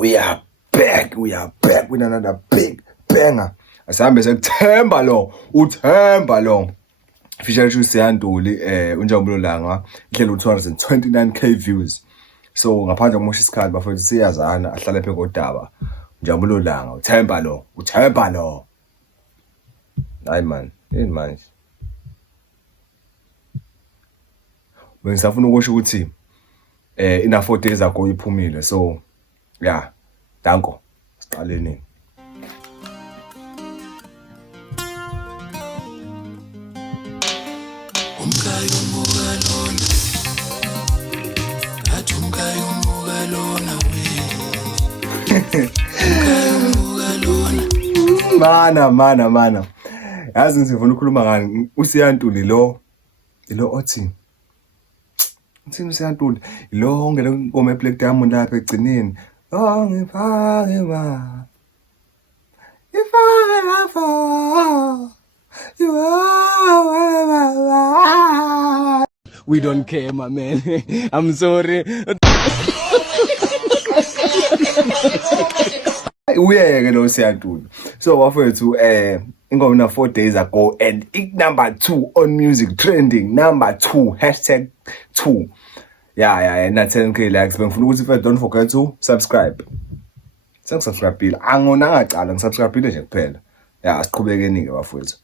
we are back with another big banger. Asambe sekuthemba lo, uthemba lo. Official show siyanduli uNjabulo Langa ihlelo 229k views. So ngaphandle kokusho isikhathi bafethu siyazana ahlala phe kodaba. Njabulo Langa uthemba lo. Hayi man, yini manje? Bengisafuna ukusho ukuthi ina 4 days ago iphumile, so yeah, danko siqaleni. Mana yazi ngifuna ukukhuluma ngani uSiyantuli lo othi uSiyantuli lo ongele ngome Black Diamond lapha egcineni ngifake ma ifake lapha we don't care my man. I'm sorry. Uyeke lo Siyantuli. So wafethu ingoma na 4 days ago and number 2 on music trending, number 2 #2. Yeah, na 10k likes. Bengifuna ukuthi first don't forget to subscribe. Subscribe angona ngacala ngisubscribe nje kuphela. Yeah, asiqhubekeni ke bafethu.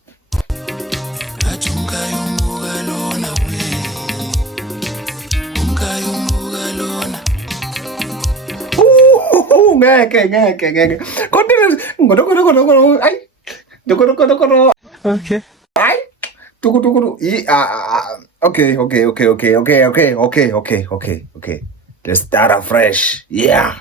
Ngeke. Continue. Ay. Dokoro. Okay. Ay. Tukuru. Okay. Let's start afresh. Yeah.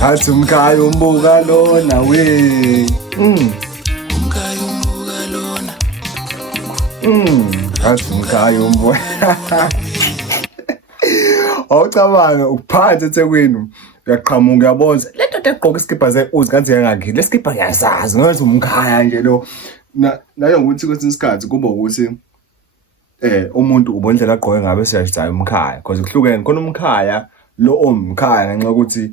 Atumkayo mbuga lona we. Atumkayo mbuga. Awucabanga uphansi eThekwini uyaqhamuka uyabona lento egqoka iskipa ze-uzi kanti yangakhi leskipa ngiyasazi ngathi umkhaya nje lo nayo ukuthi kwesinye isikhathi kuba ukuthi umuntu ubona indlela agqoke ngabe siyashaya umkhaya because kuhlukene khona umkhaya lo omkhaya ngenxa ukuthi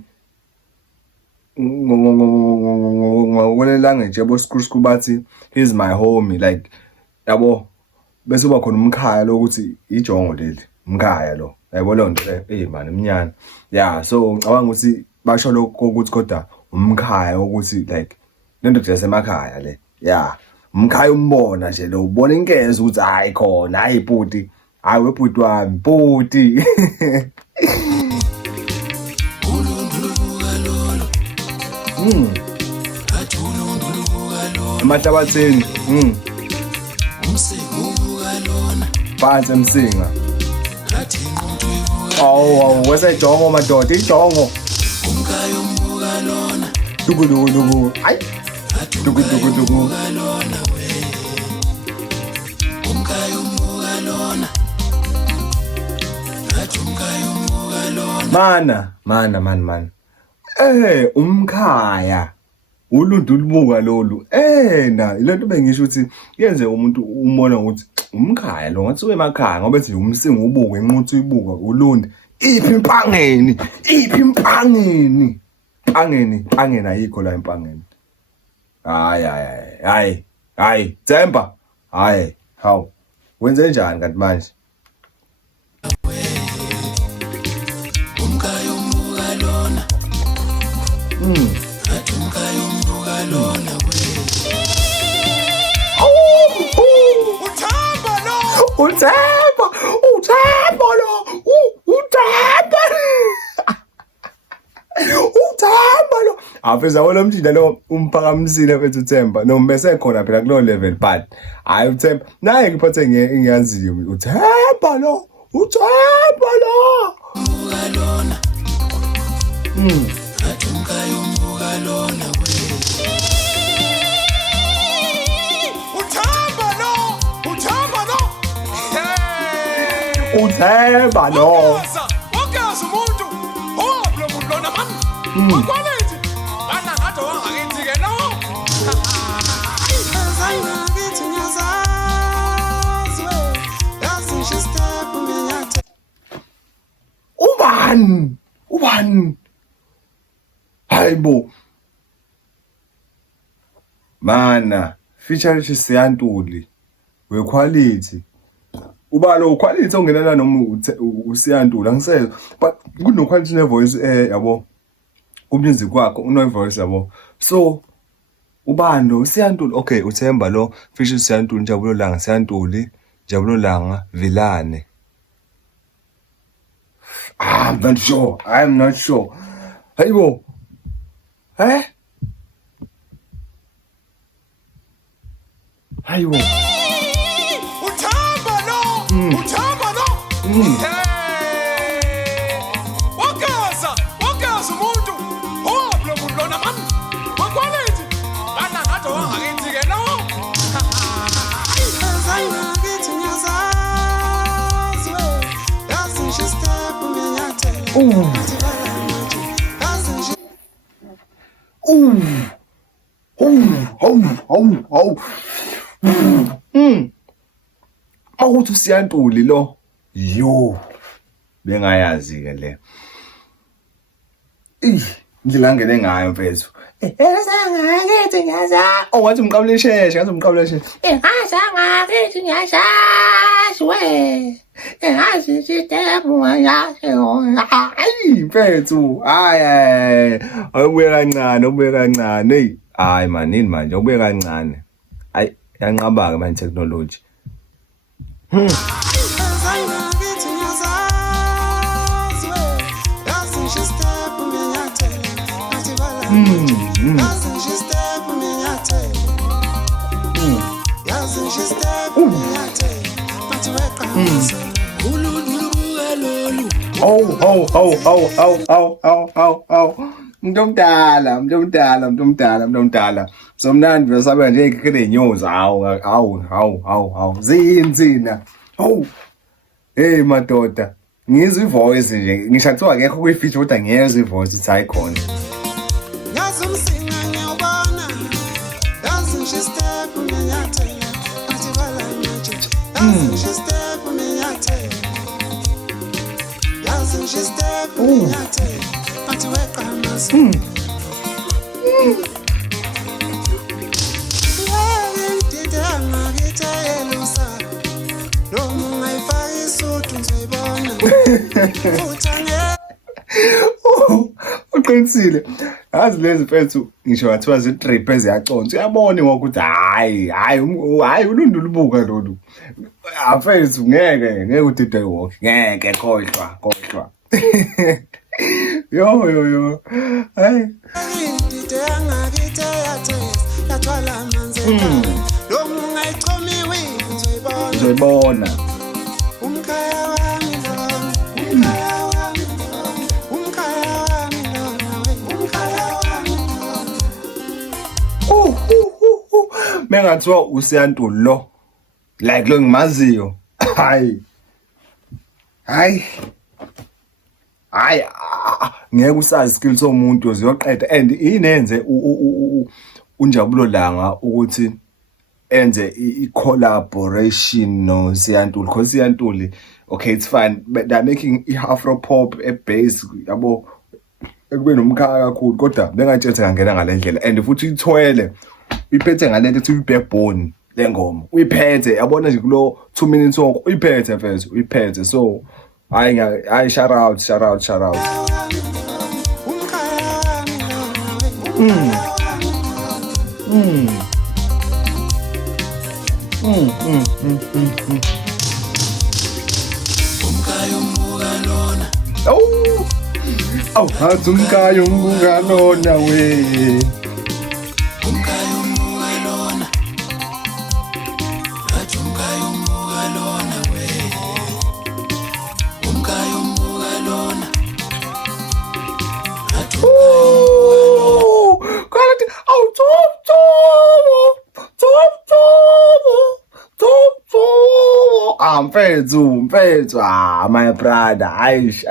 ngokule language yabo screw bathi he's my homie like yabo bese uba khona umkhaya lo ukuthi ijongo leli umkhaya lo yabo lo nto man iminyana yeah so ngicabanga ukuthi basho lokho ukuthi kodwa umkhaya ukuthi like lento nje yasemakhaya le yeah umkhaya umbona nje lo ubona inkeza ukuthi hayi khona hayi bhuti hayi webhuti wami bhuti Mahlabathini phansi emsinga wesejongo madoda ijongo duku ay duku mana umkhaya uluntu lubuka lolu na ilento bengisho ukuthi yenze umuntu umona ukuthi umkhaya lo ngathi emakhaya ngoba ethi umsingo ubuka inquthu ibuka uluntu iphi impangeni ayikho la impangeni hayi Themba hayi how wenze njani kanti manje Uthemba lo afisa wona mjida lo umphakamisile mfethu uThemba no bese khona phela kulo level but hayi uThemba naye ngiphathe ngiyaziyo uThemba lo Uthemba no. Wakazi umuntu Wakwalethi bana ngathi wangakithi ke no. Zangakithi ngiyazazi we. Yazi step ngiyathi. Ubani? Hayibo. Mana, feature Siyantuli. Wequality. Uba lo quality ongenela noma uSiyantuli angisezwe. But kuno quality ne voice yabo. Umusic wakho uno voice yabo. So ubani lo Siyantuli? Okay, uThemba lo feature Siyantuli Njabulo Langa Siyantuli, Njabulo Langa Vilane. I'm not sure. Hayibo. Hayibo. Uthamba no. Wakaza umuntu. Hoblo umuntu lona man. Wakwalethi bana ngathi wangakithi ke no. Zangakithi ngiyazazi we. Yazi step ngiyathi. Awuthi uSiyantuli lo. Yo. Bengayazi ke le. Indlela ngene ngayo mfethu. Ngathi ngiyaza. Wathi umqabule sheshe, ngathi ngiyazazi we. Ngazi step ngiyathi. Hayi mfethu. Hayi. Awubuye kancane. Hey, hayi man, yini manje? Awubuye kancane. Hayi, yanqaba ke manje technology. Umuntu omdala. Somnandi besabe nje ikhele news zinzina. Hey madoda, ngizwe ivoice nje. Ngisho kuthiwa akekho kwi-feature kodwa ngiyezwa ivoice ukuthi ayikhona. Yazi umsinga ngiyabona. Yazi step ngiyathi. Athi bala nje. Yazi step ngiyathi. Yazi step ngiyathi. Athi weqhamasa. Uqinisile. Yazi lezi mfethu ngisho wathiwa zi-drip eziyaconsa. Uyabona ngokuthi hayi ulundu lubuka lolu. Mfethu ngeke udide walk. Ngeke khohlwa. Yo. Hayi. Uzoyibona. Mengathiwa uSiyantuli lo. Like lo ngimaziyo. Hayi. Ngeke usazi skills somuntu ziyoqeda and inenze uNjabulo Langa ukuthi enze i-collaboration no Siyantuli because Siyantuli okay it's fine but they're making i-afro pop e-bass yabo ekube nomkhaya kakhulu kodwa bengatshela ngangena ngalendlela and futhi ithwele iphethe ngalento ethi i-backbone lengoma uyiphethe yabona nje kulo 2 minutes walk uyiphethe mfethu uyiphethe so hayi shout out hathi umkayo umbuka lona we mfethu my brother aish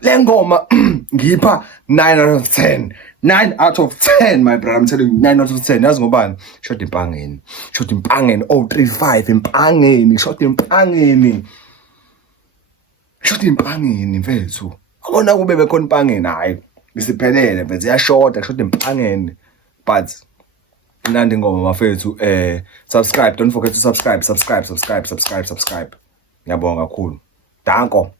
Le ngoma ngipha 9 out of 10. 9 out of 10, my brother. I'm telling you, 9 out of 10. Yazi ngobani? Shot impangeni. Shot impangeni. 035 impangeni. Shot impangeni. Shot impangeni mfethu. Akona kube bekhona impangeni hayi. Bisiphelele mfethu iyashota shot impangeni. But nandi ngoma mafethu subscribe. Don't forget to subscribe. Ngiyabonga kakhulu. Danko.